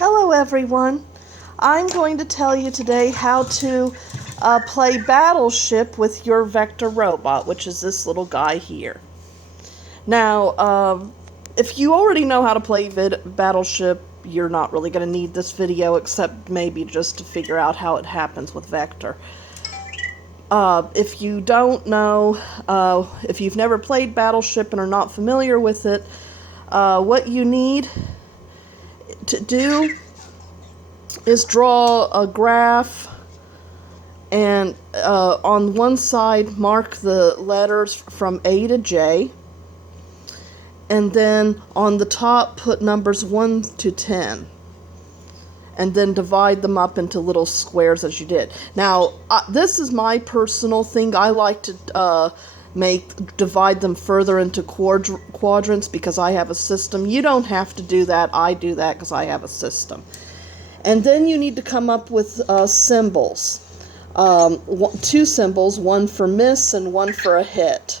Hello everyone. I'm going to tell you today how to play Battleship with your Vector robot, which is this little guy here. Now, if you already know how to play Battleship, you're not really going to need this video, except maybe just to figure out how it happens with Vector. If you don't know, if you've never played Battleship and are not familiar with it, what you need to do is draw a graph, and on one side mark the letters from A to J, and then on the top put numbers 1 to 10, and then divide them up into little squares as you did. Now, this is my personal thing. I like to divide them further into quadrants because I have a system. You don't have to do that. I do that because I have a system. And then you need to come up with symbols. Two symbols, one for miss and one for a hit.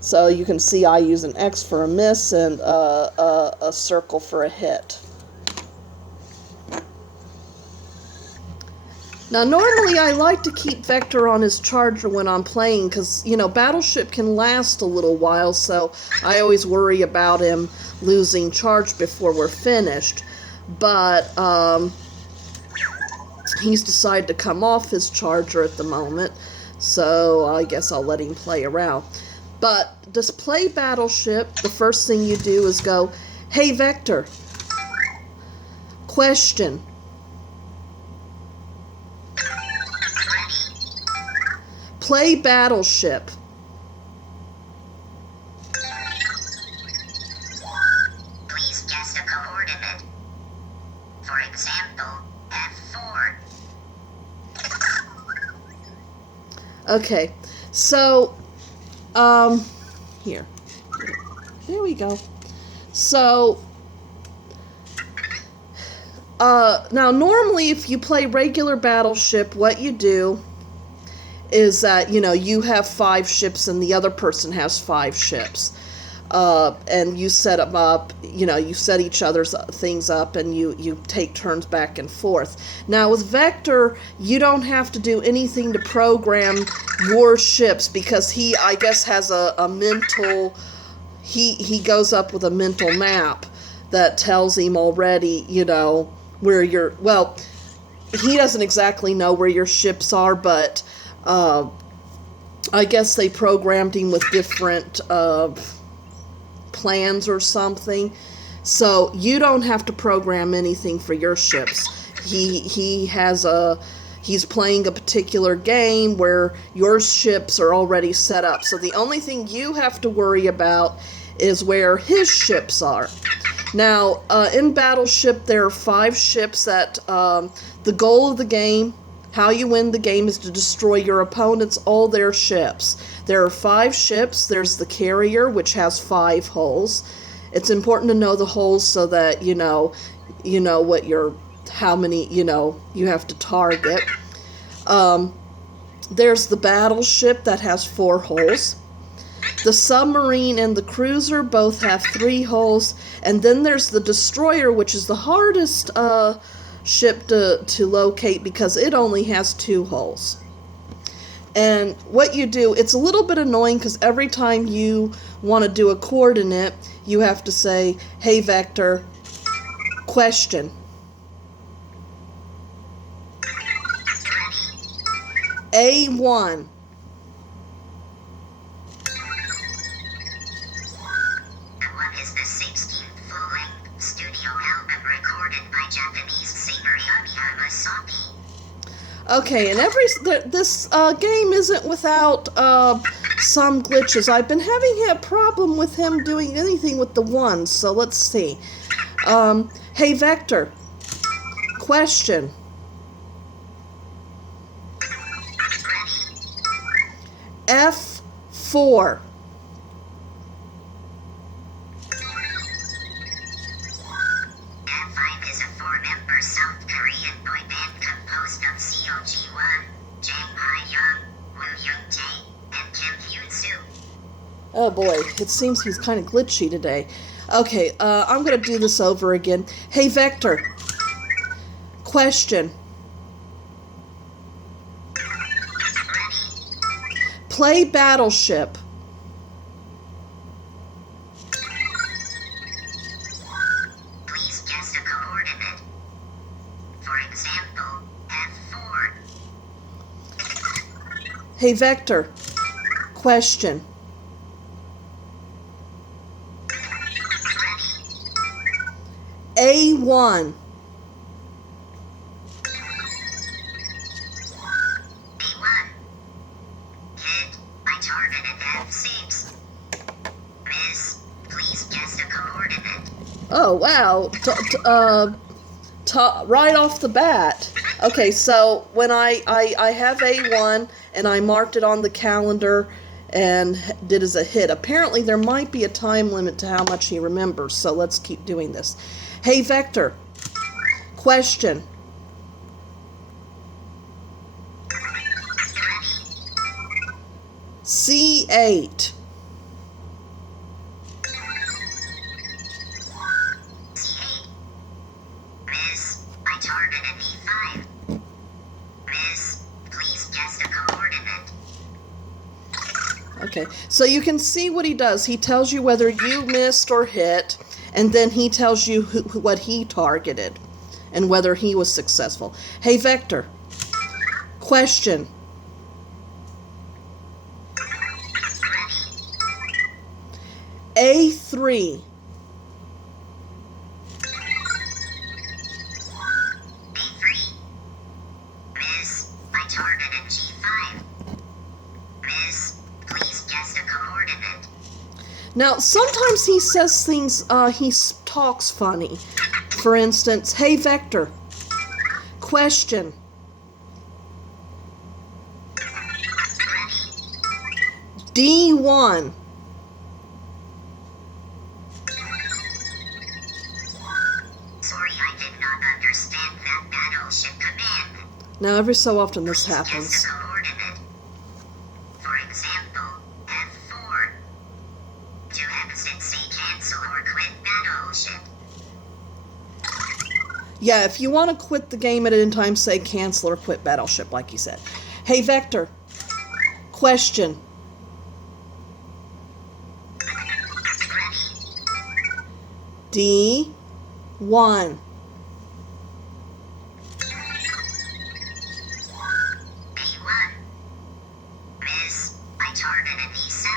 So you can see I use an X for a miss and a circle for a hit. Now, normally I like to keep Vector on his charger when I'm playing because, you know, Battleship can last a little while, so I always worry about him losing charge before we're finished. But he's decided to come off his charger at the moment, so I guess I'll let him play around. But to play Battleship, the first thing you do is go, "Hey Vector, question. Play Battleship." Please guess a coordinate. For example, F4. Okay, so, here we go. So, now normally if you play regular Battleship, what you do is that, you know, you have 5 ships and the other person has 5 ships. And you set them up, you know, you set each other's things up and you take turns back and forth. Now with Vector, you don't have to do anything to program your ships because he, I guess, has a mental, he goes up with a mental map that tells him already, you know, where your, well, he doesn't exactly know where your ships are, but I guess they programmed him with different plans or something. So you don't have to program anything for your ships. He's playing a particular game where your ships are already set up. So the only thing you have to worry about is where his ships are. Now, in Battleship, there are 5 ships that the goal of the game, how you win the game, is to destroy your opponents, all their ships. There are 5 ships. There's the carrier, which has 5 holes. It's important to know the holes so that you know what how many, you have to target. There's the battleship that has 4 holes. The submarine and the cruiser both have 3 holes. And then there's the destroyer, which is the hardest ship to locate because it only has 2 holes. And what you do, it's a little bit annoying because every time you want to do a coordinate, you have to say, "Hey Vector, question. A1. What is the 16th full-length studio album recorded by Japanese singer Yami Hamasaki?" Okay, and this game isn't without some glitches. I've been having a problem with him doing anything with the 1s, so let's see. Hey Vector, question. F4. F5 is a 4-member South Korean boy band composed of Seo Ji-won, Jang Ha-young, Woo Young-jae, and Kim Hyun-soo. Oh boy, it seems he's kind of glitchy today. Okay, I'm going to do this over again. Hey Vector, Question. Ready. Play Battleship. Please guess a coordinate. For example, F4. Hey, Vector. Question. Ready. A1. A1. Hit. I targeted F6. Miss. Please guess a coordinate. Oh, wow. Right off the bat. Okay, so when I have A1 and I marked it on the calendar and did as a hit. Apparently there might be a time limit to how much he remembers, so let's keep doing this. Hey, Vector. Question. C8. C8. Miss. I targeted E5. Miss. Please guess a coordinate. Okay, so you can see what he does. He tells you whether you missed or hit, and then he tells you what he targeted and whether he was successful. Hey, Vector. Question. Ready. A3. A3. Miss. I targeted G5. Miss. Please guess a coordinate. Now, sometimes he says things, talks funny. For instance, hey, Vector. Question. Ready. D1. Sorry, I did not understand that battleship command. Now, every so often this Please happens. guess a coordinate. For example, F4. To exit, say cancel or quit battleship. Yeah, if you want to quit the game at any time, say cancel or quit Battleship, like you said. Hey, Vector. Question. Ready. D1. A1. Miss, I targeted E7.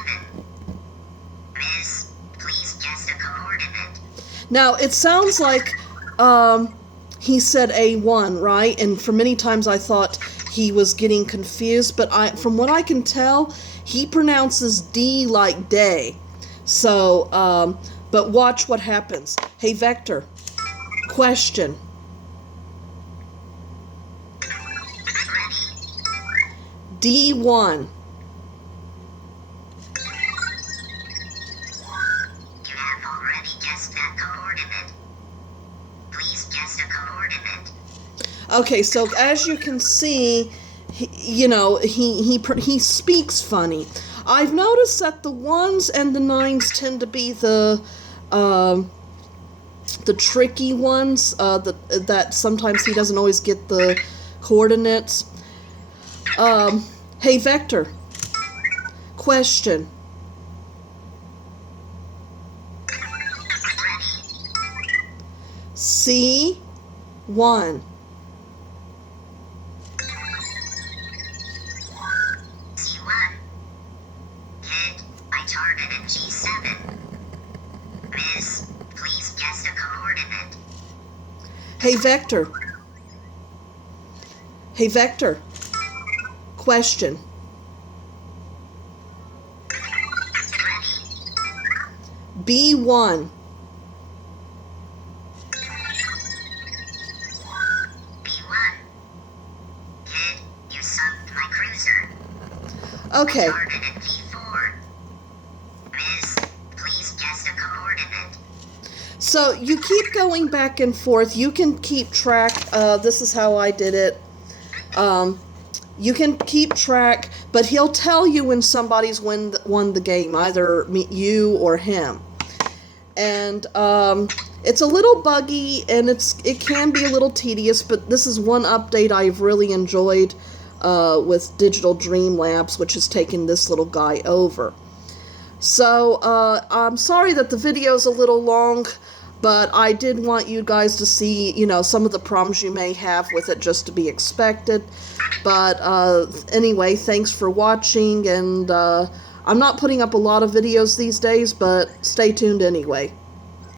Miss, please guess a coordinate. Now, it sounds like he said A1, right? And for many times I thought he was getting confused, but from what I can tell, he pronounces D like day. So, but watch what happens. Hey, Vector. Question. Ready. D1. You have already guessed that coordinate. Please guess a coordinate. Okay, so as you can see, he speaks funny. I've noticed that the 1s and the 9s tend to be the tricky ones. That sometimes he doesn't always get the coordinates. Hey, Vector. Question. Ready. C1. C1. Hit. I targeted G7. Miss, please guess a coordinate. Hey, Vector. Hey, Vector. Question. Ready. B1. B1. Hit. You sunk my cruiser. Okay. Targeted V4. Miss, please guess a coordinate. So you keep going back and forth. You can keep track. This is how I did it. You can keep track, but he'll tell you when somebody's won the game, either you or him. And It's a little buggy, and it can be a little tedious, but this is one update I've really enjoyed with Digital Dream Labs, which has taken this little guy over. So, I'm sorry that the video is a little long, but I did want you guys to see, you know, some of the problems you may have with it, just to be expected. But anyway, thanks for watching, and I'm not putting up a lot of videos these days, but stay tuned anyway.